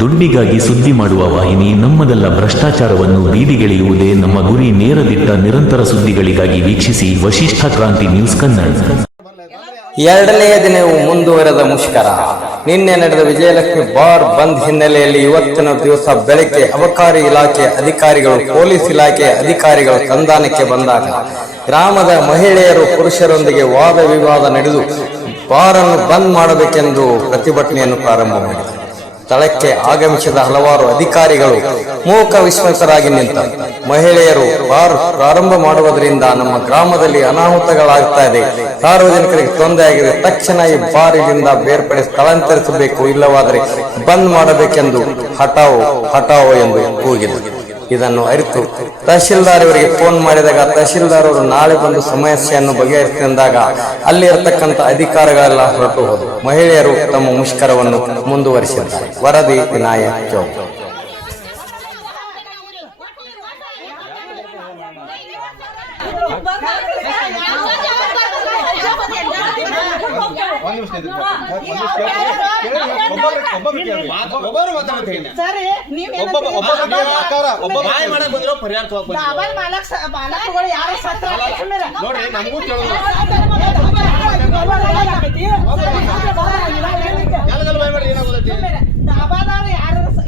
ದುಡ್ಡಿಗಾಗಿ ಸುದ್ದಿ ಮಾಡುವ ವಾಹಿನಿ ನಮ್ಮದಲ್ಲ. ಭ್ರಷ್ಟಾಚಾರವನ್ನು ಬೀದಿಗೆಳೆಯುವುದೇ ನಮ್ಮ ಗುರಿ. ನೇರದಿಟ್ಟ ನಿರಂತರ ಸುದ್ದಿಗಳಿಗಾಗಿ ವೀಕ್ಷಿಸಿ ವಶಿಷ್ಠ ಕ್ರಾಂತಿ ನ್ಯೂಸ್ ಕನ್ನಡ. ಎರಡನೆಯ ದಿನವೂ ಮುಂದುವರೆದ ಮುಷ್ಕರ. ನಿನ್ನೆ ನಡೆದ ವಿಜಯಲಕ್ಷ್ಮಿ ಬಾರ್ ಬಂದ್ ಹಿನ್ನೆಲೆಯಲ್ಲಿ ಇವತ್ತಿನ ದಿವಸ ಬೆಳಗ್ಗೆ ಅಬಕಾರಿ ಇಲಾಖೆ ಅಧಿಕಾರಿಗಳು ಪೊಲೀಸ್ ಇಲಾಖೆ ಅಧಿಕಾರಿಗಳು ಸಂಧಾನಕ್ಕೆ ಬಂದಾಗ ಗ್ರಾಮದ ಮಹಿಳೆಯರು ಪುರುಷರೊಂದಿಗೆ ವಾದ ವಿವಾದ ನಡೆದು ಬಾರ್ ಅನ್ನು ಬಂದ್ ಮಾಡಬೇಕೆಂದು ಪ್ರತಿಭಟನೆಯನ್ನು ಪ್ರಾರಂಭ ಮಾಡಿದರು. ಸ್ಥಳಕ್ಕೆ ಆಗಮಿಸಿದ ಹಲವಾರು ಅಧಿಕಾರಿಗಳು ಮೂಕ ವಿಸ್ಮಿತರಾಗಿ ನಿಂತರು. ಮಹಿಳೆಯರು ಬಾರ್ ಪ್ರಾರಂಭ ಮಾಡುವುದರಿಂದ ನಮ್ಮ ಗ್ರಾಮದಲ್ಲಿ ಅನಾಹುತಗಳಾಗ್ತಾ ಇದೆ, ಸಾರ್ವಜನಿಕರಿಗೆ ತೊಂದರೆಯಾಗಿದೆ, ತಕ್ಷಣ ಈ ಬಾರ್ ಇಲ್ಲಿಂದ ಬೇರ್ಪಡೆ ಸ್ಥಳಾಂತರಿಸಬೇಕು, ಇಲ್ಲವಾದರೆ ಬಂದ್ ಮಾಡಬೇಕೆಂದು ಹಠಾವೋ ಎಂದು ಕೂಗಿದರು. ಇದನ್ನು ಅರಿತು ತಹಶೀಲ್ದಾರ್ ಅವರಿಗೆ ಫೋನ್ ಮಾಡಿದಾಗ ತಹಶೀಲ್ದಾರ್ ಅವರು ನಾಳೆ ಬಂದು ಸಮಸ್ಯೆಯನ್ನು ಬಗೆಹರಿಸಿದಾಗ ಅಲ್ಲಿ ಇರತಕ್ಕಂಥ ಅಧಿಕಾರಿಗಳೆಲ್ಲ ಹೊರಟು ಹೋದರು. ಮಹಿಳೆಯರು ತಮ್ಮ ಮುಷ್ಕರವನ್ನು ಮುಂದುವರಿಸಿದ್ದಾರೆ. ವರದಿ ವಿನಾಯಕ್ ಚೌಕ್.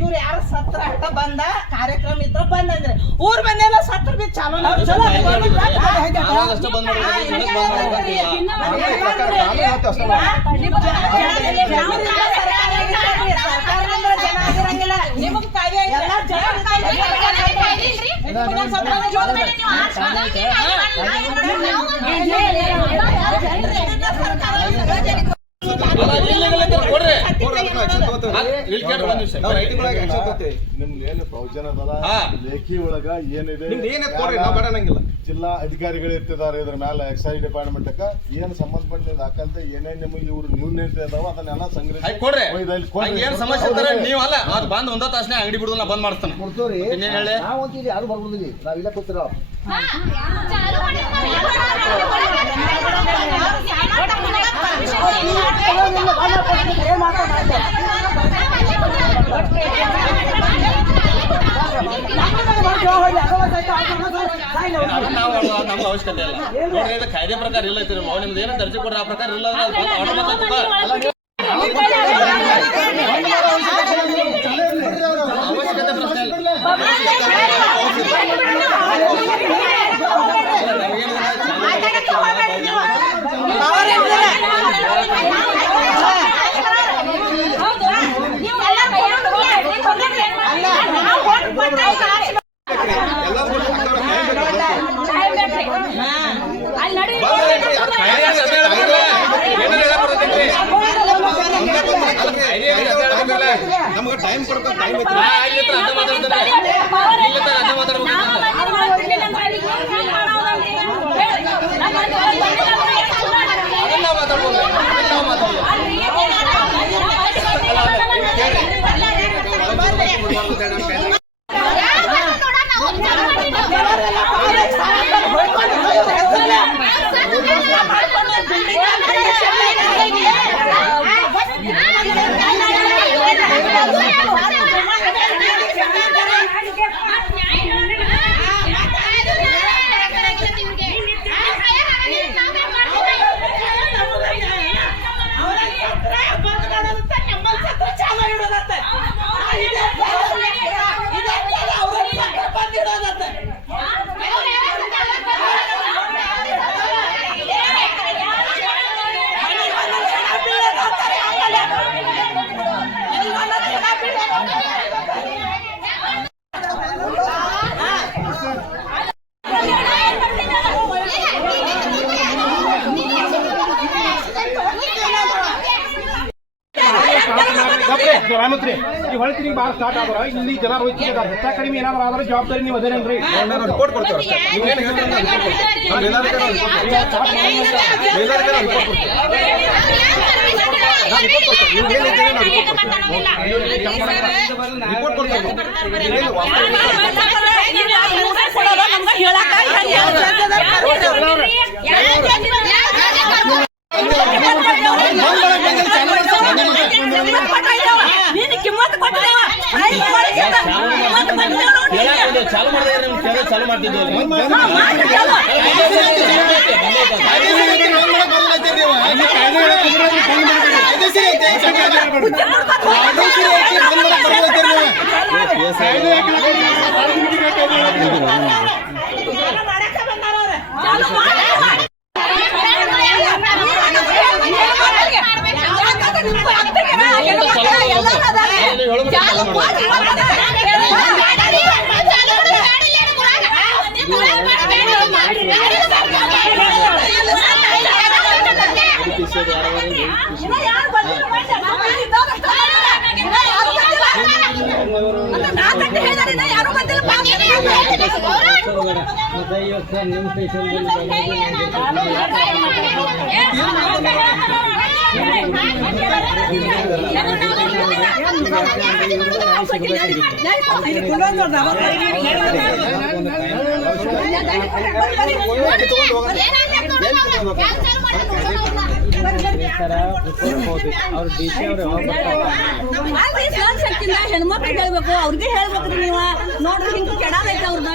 ಇವ್ರು ಯಾರು ಸತ್ರ ಅಂತ ಬಂದ ಕಾರ್ಯಕ್ರಮ ಇದ್ರ ಬಂದ ಅಂದ್ರೆ ಊರ್ ಬಂದೆಲ್ಲ ಸತ್ರ ಬಿ ಚಾಲೂ ಲೇಖಿ ಒಳಗ ಏನಿದೆ ಜಿಲ್ಲಾ ಅಧಿಕಾರಿಗಳು ಇರ್ತಿದ್ದಾರೆ. ಇದ್ರ ಮೇಲೆ ಎಕ್ಸೈಸ್ ಡಿಪಾರ್ಟ್ಮೆಂಟ್ ಏನ್ ಸಂಬಂಧಪಟ್ಟ ದಾಖಲಾತ ಏನೇನ್ ನಿಮಗೆ ಇವ್ರು ನೀವು ನೀಡ್ತಾ ಇದಾವ ಅದನ್ನೆಲ್ಲ ಸಂಗ್ರಹಿಸಿ ನೀವು ಅಲ್ಲ ಅದು ಬಂದ್ ಒಂದ ತಾಸನೆ ಅಂಗಡಿ ಬಿಡುದು ಬಂದ್ ಮಾಡ್ತಾನೆ. ಯಾರು ಬರ್ಬಿಡ್ತೀವಿ ನಾವ್ ಇಲ್ಲ ಕೂತಿರೋ ನಮ್ಗೆ ಅವಶ್ಯಕತೆ ಇಲ್ಲ ನೋಡ್ರಿ. ಇದು ಕಾಯ್ದೆ ಪ್ರಕಾರ ಇಲ್ಲ ಐತಿ. ನಿಮ್ದು ಏನಂತ ಅರ್ಜಿ ಕೊಡ್ರಿ ಆ ಪ್ರಕಾರ ಇಲ್ಲ ಅವಶ್ಯಕತೆ ಪ್ರಶ್ನೆ ಇಲ್ಲ. ನಮ್ಗೆ ಟೈಮ್ ಕೊಡ್ತಾರೆ. ಟೈಮ್ ಗ್ರಾಮತ್ರಿ ಈ ಹೊಳತಿರಿಗೆ ಭಾಳ ಸ್ಟಾರ್ಟ್ ಆದ್ರ ಇಲ್ಲಿ ಜನ ಹೋಯ್ತಿದ್ದಾರೆ. ಹೆಚ್ಚ ಕಡಿಮೆ ಏನಾದ್ರು ಆದ್ರೆ ಜವಾಬ್ದಾರಿ ನೀವು ಅದೇನೇನ್ರಿ ರಿಪೋರ್ಟ್ ಕೊಡ್ತೀವಿ. ಕಿಮ್ಮತ್ ಕೊಟ್ಟಿದ್ದೇವ ಚಾಲು ಮಾಡಿದ್ರೆ ನಿಮ್ಗೆ ಕೇಳ ಚಾಲು ಮಾಡ್ತಿದ್ವಿ ಹೆಣ್ಮಕ್ಳು ಹೇಳ್ಬೇಕು, ಅವ್ರಿಗೆ ಹೇಳ್ಬೇಕ್ರಿ ನೀವು. ನೋಡ್ರಿ ಹಿಂಗ್ ಕೆಡಬೇಕು ಅವ್ರನ್ನ.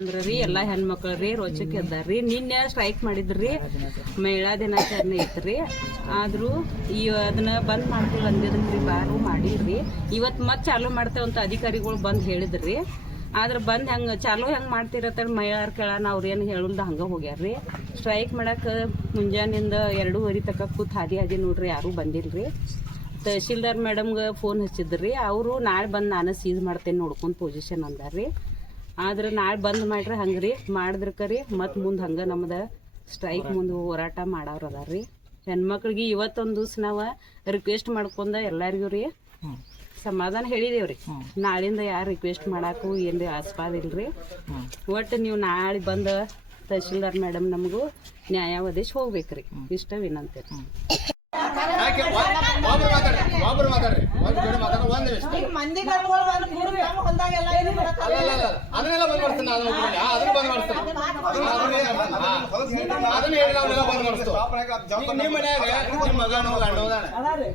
ಅಂದ್ರಿ ಎಲ್ಲಾ ಹೆಣ್ಮಕ್ಳ್ರಿ ರೋಚಕ್ ಇದ್ದಾರ್ರಿ. ನಿನ್ನೆ ಸ್ಟ್ರೈಕ್ ಮಾಡಿದ್ರಿ, ಮಹಿಳಾ ದಿನಾಚರಣೆ ಐತ್ರಿ. ಆದ್ರೂ ಅದನ್ನ ಬಂದ್ ಮಾಡ್ತೀವಿ ಅಂದಿದ್ರಿ, ಬಾರು ಮಾಡಿಲ್ರಿ. ಇವತ್ ಮತ್ ಚಾಲು ಮಾಡ್ತೇವಂತ ಅಧಿಕಾರಿಗಳು ಬಂದ್ ಹೇಳಿದ್ರಿ. ಆದ್ರ ಬಂದ್ ಚಾಲು ಹೆಂಗ್ ಮಾಡ್ತಿರತ್ತ ಮಹಿಳಾರ್ ಕೇಳಾನ ಅವ್ರೇನು ಹೇಳುಲ್ದ ಹಂಗ ಹೋಗ್ಯಾರ್ರಿ. ಸ್ಟ್ರೈಕ್ ಮಾಡಕ್ ಮುಂಜಾನಿಂದ 2:30 ತಕ ಕೂತ್ ಹಾದಿ ನೋಡ್ರಿ, ಯಾರು ಬಂದಿಲ್ರಿ. ತಹಶೀಲ್ದಾರ್ ಮೇಡಮ್ಗೆ ಫೋನ್ ಹಚ್ಚಿದ್ರಿ. ಅವರು ನಾಳೆ ಬಂದು ನಾನು ಸೀಸ್ ಮಾಡ್ತೇನೆ ನೋಡ್ಕೊಂಡು ಪೊಸಿಷನ್ ಅಂದಾರ್ರಿ. ಆದ್ರೆ ನಾಳೆ ಬಂದ್ ಮಾಡ್ರಿ ಹಂಗ್ರಿ ಮಾಡಿದ್ರ ಕರಿ ಮತ್ತು ಮುಂದೆ ಹಂಗೆ ನಮ್ದು ಸ್ಟ್ರೈಕ್ ಮುಂದೆ ಹೋರಾಟ ಮಾಡವ್ರು ಅದಾರ್ರಿ. ಹೆಣ್ಮಕ್ಳಿಗೆ ಇವತ್ತೊಂದು ದಿವ್ಸ ನಾವು ರಿಕ್ವೆಸ್ಟ್ ಮಾಡ್ಕೊಂಡ ಎಲ್ಲರಿಗೂ ರೀ ಸಮಾಧಾನ ಹೇಳಿದೇವ್ರಿ. ನಾಳಿಂದ ಯಾರು ರಿಕ್ವೆಸ್ಟ್ ಮಾಡಾಕು ಏನ್ರಿ ಆಸ್ಪಾದ ಇಲ್ರಿ. ಒಟ್ಟು ನೀವು ನಾಳೆ ಬಂದ ತಹಶೀಲ್ದಾರ್ ಮೇಡಮ್ ನಮಗೂ ನ್ಯಾಯ ಒದಗಿಸಿ ಹೋಗ್ಬೇಕ್ರಿ. ಇಷ್ಟ ವಿನಂತಿ.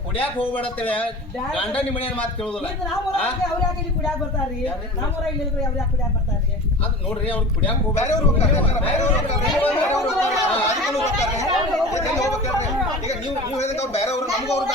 ಕುಡಿಯಾಕ ಹೋಗ್ಬೇಡತ್ತೇಳಿ ಗಂಡ ನಿಮ್ಮ ಮನೆಯ ಮಾತು ಕೇಳುದಿಲ್ಲ. ಅದ್ ನೋಡ್ರಿ ಅವ್ರು ಕುಡಿಯಾಕ ಈಗ ನೀವು ಹೇಳಿದಂಗೆ ಅವ್ರು ಬೇರೆ ಅವರು ನಮಗೂ ಅವ್ರು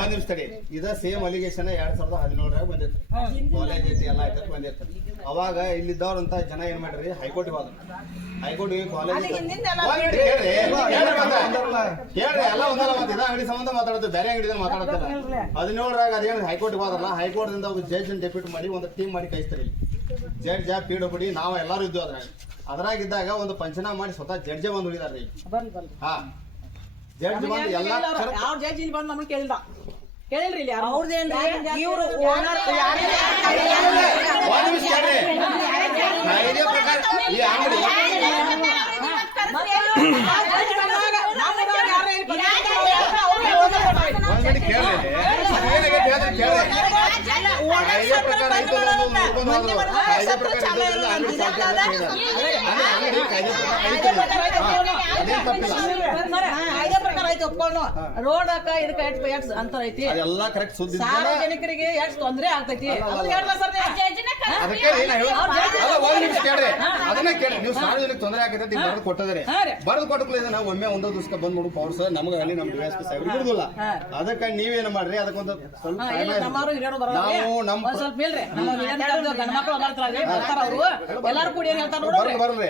ಒಂದ್ ನಿಮಿಷ ತಡಿ. ಇದ ಸೇಮ್ ಅಲಿಗೇಷನ್ 2017 ಬಂದಿತ್ತು. ಕಾಲೇಜ್ ಐತಿ ಎಲ್ಲ ಆಯ್ತು ಬಂದಿತ್ತು. ಅವಾಗ ಇಲ್ಲಿದ್ದವ್ರಂತ ಜನ ಏನ್ ಮಾಡ್ರಿ ಹೈಕೋರ್ಟ್ ಹೋದ್ರು. ಹೈಕೋರ್ಟ್ ಕಾಲೇಜ್ ಕೇಳ್ರಿ ಎಲ್ಲ ಒಂದಲ್ಲ ಮತ್ತೆ ಇದ ಅಂಗಡಿ ಸಂಬಂಧ ಮಾತಾಡೋದು ಬೇರೆ ಅಂಗಡಿದಲ್ಲಿ ಮಾತಾಡೋದಿಲ್ಲ. 17ರಾಗ ಅದೇನು ಹೈಕೋರ್ಟ್ ಹೋದ್ರಲ್ಲ, ಹೈಕೋರ್ಟ್ ದಿಂದ ಜಡ್ಜ್ ಡೆಪ್ಯೂಟ್ ಮಾಡಿ ಒಂದು ಟೀಮ್ ಮಾಡಿ ಕಳಿಸ್ತಾರೆ. ಇಲ್ಲಿ ಜಡ್ಜ್ PWD ನಾವು ಎಲ್ಲಾರು ಇದ್ವು ಅದ್ರಾಗಿದ್ದಾಗ ಒಂದು ಪಂಚನಾಮ ಮಾಡಿ ಸ್ವತಃ ಜಡ್ಜೆ ಬಂದು ಉಳಿದಾರ್ರಿ. ಹಾ ಜಡ್ಜ್ ಬಂದು ಎಲ್ಲ ಯಾವ ಜಡ್ಜ್ ಇಲ್ಲಿ ಬಂದು ನಮ್ಗೆ ಕೇಳಿಲ್ಲ ಕೇಳಿಲ್ರಿ ಇಲ್ಲಿ ಅವ್ರದ್ದೇನ್ರಿ ಇವ್ರು ಒಂದ್ ನಿಮಿಷ ಕೇಳ್ರಿ. ಕಾಯ್ದೆ ಪ್ರಕಾರ ಈ ಅಂಗಡಿ ಒಂದ್ ಗಂಟೆ ಕೇಳ್ರಿ. ಏನಾಗೈತೆ ಹೇಳ್ರಿ ಕೇಳ್ರಿ. ಕಾಯ್ದೆ ಪ್ರಕಾರ ಆಯ್ತು ನೋಡ್ಕೊಂಡು ಹೋದ್ರು. ಕಾಯ್ದೆ ಪ್ರಕಾರ ಅಂಗಡಿ ಕಾಯ್ದೆ ಪ್ರಕಾರ ಅದೇನ್ ತಪ್ಪಿಲ್ಲ. ಕಾಯ್ದೆ ಪ್ರಕಾರ ಐತಿ ಒಪ್ಕೊಂಡು ರೋಡ್ ಇದಕ್ಕೆ ಎಕ್ಸ್ ಅಂತ ಐತಿ. ಅದೆಲ್ಲ ಕರೆಕ್ಟ್ ಸುದ್ದಿ ಸಾರ್ವಜನಿಕರಿಗೆ ಎಷ್ಟು ತೊಂದರೆ ಆಗ್ತೈತಿ ಹೇಳ್ದ ಸರ್ ಅದಕ್ಕೆ ಏನ್ ಹೇಳೋದು? ಅಲ್ಲ ಒಂದ್ ನಿಮಿಷ ಕೇಳ್ರಿ. ಅದನ್ನ ಕೇಳಿ ನೀವು ಸಾರ್ವಜನಿಕ ತೊಂದರೆ ಆಗತ್ತೆ ಅಂತ ಬರೆದು ಕೊಟ್ಟದ್ರಿ. ಬರೆದು ಕೊಟ್ಟಕ್ಲೆ ನಾವು ಒಮ್ಮೆ ಒಂದೋ ದಿವಸ ಬಂದ್ ನೋಡು ಪವರ್ಸ್ ನಮ್ಗೆ ಅಲ್ಲಿ ನಮ್ DSP ಸಾಹೇಬ್ರಿಗೆ ಇರುದಿಲ್ಲ. ಅದಕ್ಕೆ ನೀವೇನ್ ಮಾಡ್ರಿ ಅದಕ್ಕೊಂದು ಸ್ವಲ್ಪ ನಾವು ನಮ್ ಸ್ವಲ್ಪ ಹೇಳ್ರಿ ಗಂಡ ಮಕ್ಕಳು ಬರ್ತಾರ ಅವ್ರು ಎಲ್ಲಾರು ಕೂಡಿ ಏನ್ ಹೇಳ್ತಾರ ನೋಡ್ರಿ. ಬರ್ರಿ